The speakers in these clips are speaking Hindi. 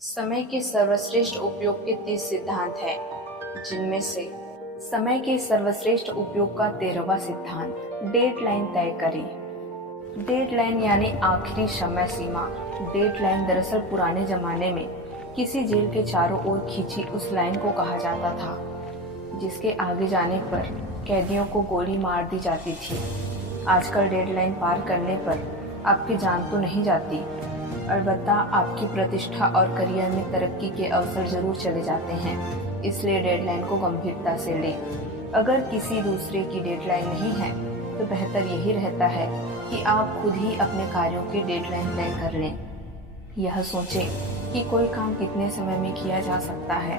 समय के सर्वश्रेष्ठ उपयोग के 30 सिद्धांत हैं, जिनमें से समय के सर्वश्रेष्ठ उपयोग का 13वां सिद्धांत डेडलाइन तय करें। डेडलाइन यानी आखिरी समय सीमा। डेडलाइन दरअसल पुराने जमाने में किसी जेल के चारों ओर खींची उस लाइन को कहा जाता था, जिसके आगे जाने पर कैदियों को गोली मार दी जाती थी। आजकल डेडलाइन पार करने पर आपकी जान तो नहीं जाती, अलबत्ता आपकी प्रतिष्ठा और करियर में तरक्की के अवसर जरूर चले जाते हैं। इसलिए डेडलाइन को गंभीरता से लें। अगर किसी दूसरे की डेडलाइन नहीं है तो बेहतर यही रहता है कि आप खुद ही अपने कार्यों की डेडलाइन तय कर लें। यह सोचें कि कोई काम कितने समय में किया जा सकता है।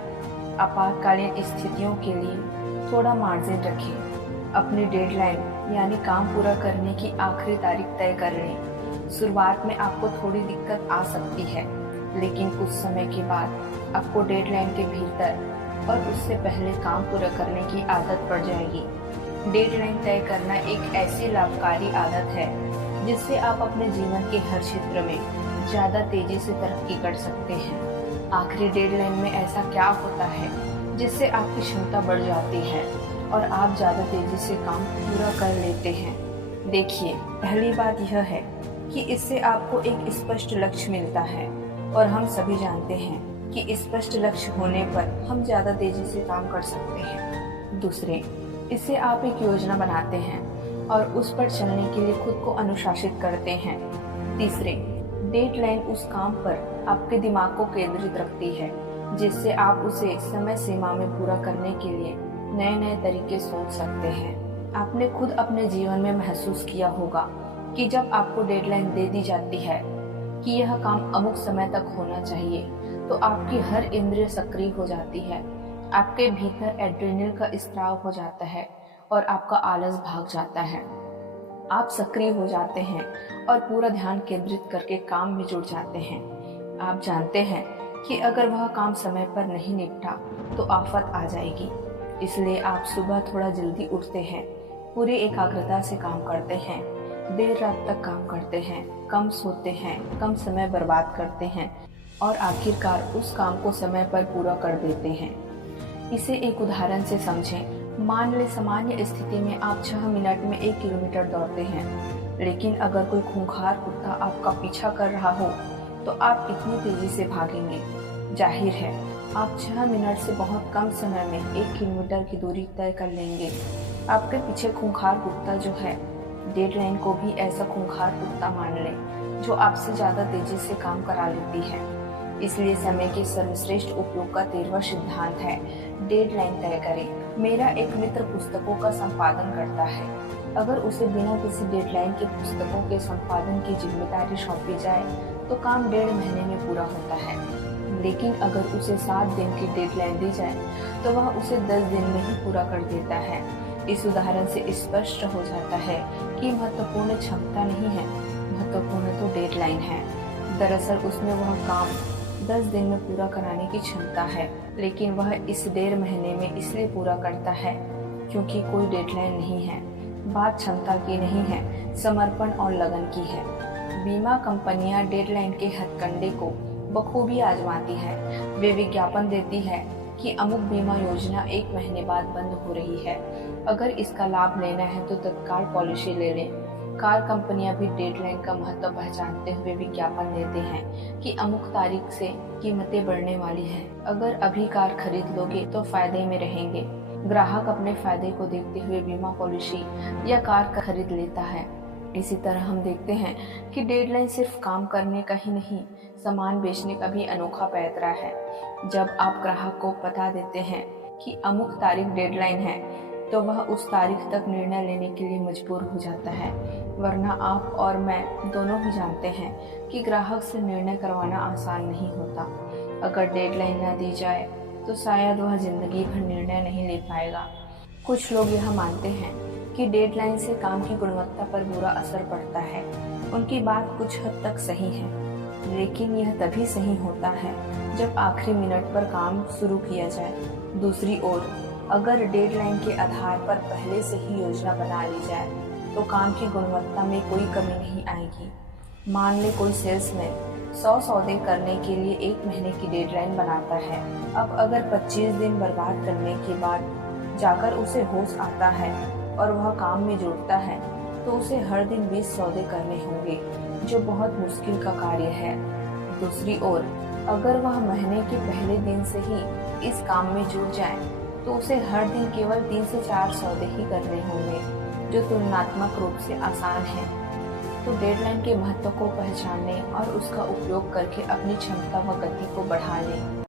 आपातकालीन स्थितियों के लिए थोड़ा मार्जिन रखें। अपनी डेडलाइन यानी काम पूरा करने की आखिरी तारीख तय कर लें। शुरुआत में आपको थोड़ी दिक्कत आ सकती है, लेकिन कुछ समय के बाद आपको डेडलाइन के भीतर और उससे पहले काम पूरा करने की आदत पड़ जाएगी। डेडलाइन तय करना एक ऐसी लाभकारी आदत है जिससे आप अपने जीवन के हर क्षेत्र में ज़्यादा तेजी से तरक्की कर सकते हैं। आखिरी डेडलाइन में ऐसा क्या होता है जिससे आपकी क्षमता बढ़ जाती है और आप ज़्यादा तेजी से काम पूरा कर लेते हैं? देखिए, पहली बात यह है कि इससे आपको एक स्पष्ट लक्ष्य मिलता है, और हम सभी जानते हैं कि स्पष्ट लक्ष्य होने पर हम ज़्यादा तेजी से काम कर सकते हैं। दूसरे, इससे आप एक योजना बनाते हैं और उस पर चलने के लिए खुद को अनुशासित करते हैं। तीसरे, डेडलाइन उस काम पर आपके दिमाग को केंद्रित रखती है, जिससे आप उसे समय सीमा में पूरा करने के लिए नए नए तरीके सोच सकते हैं। आपने खुद अपने जीवन में महसूस किया होगा कि जब आपको डेडलाइन दे दी जाती है कि यह काम अमुक समय तक होना चाहिए, तो आपकी हर इंद्रिय सक्रिय हो जाती है। आपके भीतर एड्रेनलिन का स्राव हो जाता है और आपका आलस भाग जाता है। आप सक्रिय हो जाते हैं और पूरा ध्यान केंद्रित करके काम में जुड़ जाते हैं। आप जानते हैं कि अगर वह काम समय पर नहीं निपटा तो आफत आ जाएगी। इसलिए आप सुबह थोड़ा जल्दी उठते हैं, पूरी एकाग्रता से काम करते हैं, देर रात तक काम करते हैं, कम सोते हैं, कम समय बर्बाद करते हैं और आखिरकार उस काम को समय पर पूरा कर देते हैं। इसे एक उदाहरण से समझें। मान लें सामान्य स्थिति में आप 6 मिनट में 1 किलोमीटर दौड़ते हैं, लेकिन अगर कोई खूंखार कुत्ता आपका पीछा कर रहा हो तो आप कितनी तेजी से भागेंगे? जाहिर है आप 6 मिनट से बहुत कम समय में 1 किलोमीटर की दूरी तय कर लेंगे। आपके पीछे खूंखार कुत्ता जो है, डेडलाइन को भी ऐसा खूंखार कुत्ता मान लें जो आपसे ज़्यादा तेजी से काम करा लेती है। इसलिए समय के सर्वश्रेष्ठ उपयोग का 13वां सिद्धांत है डेडलाइन तय करें। मेरा एक मित्र पुस्तकों का संपादन करता है। अगर उसे बिना किसी डेडलाइन के पुस्तकों के संपादन की जिम्मेदारी सौंपी जाए तो काम 1.5 महीने में पूरा होता है, लेकिन अगर उसे 7 दिन की डेडलाइन दी जाए तो वह उसे 10 दिन में ही पूरा कर देता है। इस उदाहरण से स्पष्ट हो जाता है कि महत्वपूर्ण क्षमता नहीं है, महत्वपूर्ण तो डेडलाइन है। दरअसल उसमें वह काम 10 दिन में पूरा कराने की क्षमता है, लेकिन वह इस 1.5 महीने में इसलिए पूरा करता है क्योंकि कोई डेडलाइन नहीं है। बात क्षमता की नहीं है, समर्पण और लगन की है। बीमा कंपनियां डेडलाइन के हथकंडे को बखूबी आजमाती है। वे विज्ञापन देती है कि अमुक बीमा योजना 1 महीने बाद बंद हो रही है, अगर इसका लाभ लेना है तो तत्काल पॉलिसी ले लें। कार कंपनियां भी डेडलाइन का महत्व पहचानते हुए विज्ञापन देते हैं कि अमुक तारीख से कीमतें बढ़ने वाली हैं, अगर अभी कार खरीद लोगे तो फायदे में रहेंगे। ग्राहक अपने फायदे को देखते हुए बीमा पॉलिसी या कार का खरीद लेता है। इसी तरह हम देखते हैं कि डेडलाइन सिर्फ काम करने का ही नहीं, सामान बेचने का भी अनोखा पैंतरा है। जब आप ग्राहक को बता देते हैं कि अमुक तारीख डेडलाइन है, तो वह उस तारीख तक निर्णय लेने के लिए मजबूर हो जाता है। वरना आप और मैं दोनों भी जानते हैं कि ग्राहक से निर्णय करवाना आसान नहीं होता। अगर डेडलाइन न दी जाए तो शायद वह जिंदगी भर निर्णय नहीं ले पाएगा। कुछ लोग यह मानते हैं कि डेडलाइन से काम की गुणवत्ता पर बुरा असर पड़ता है। उनकी बात कुछ हद तक सही है, लेकिन यह तभी सही होता है जब आखिरी मिनट पर काम शुरू किया जाए। दूसरी ओर, अगर डेडलाइन के आधार पर पहले से ही योजना बना ली जाए तो काम की गुणवत्ता में कोई कमी नहीं आएगी। मान ले कोई सेल्समैन 100 सौदे करने के लिए 1 महीने की डेडलाइन बनाता है। अब अगर 25 दिन बर्बाद करने के बाद जाकर उसे होश आता है और वह काम में जुड़ता है तो उसे हर दिन 20 सौदे करने होंगे, जो बहुत मुश्किल का कार्य है। दूसरी ओर अगर वह महीने के पहले दिन से ही इस काम में जुड़ जाए तो उसे हर दिन केवल 3 से 4 सौदे ही करने होंगे, जो तुलनात्मक रूप से आसान है। तो डेडलाइन के महत्व को पहचानने और उसका उपयोग करके अपनी क्षमता व गति को बढ़ाने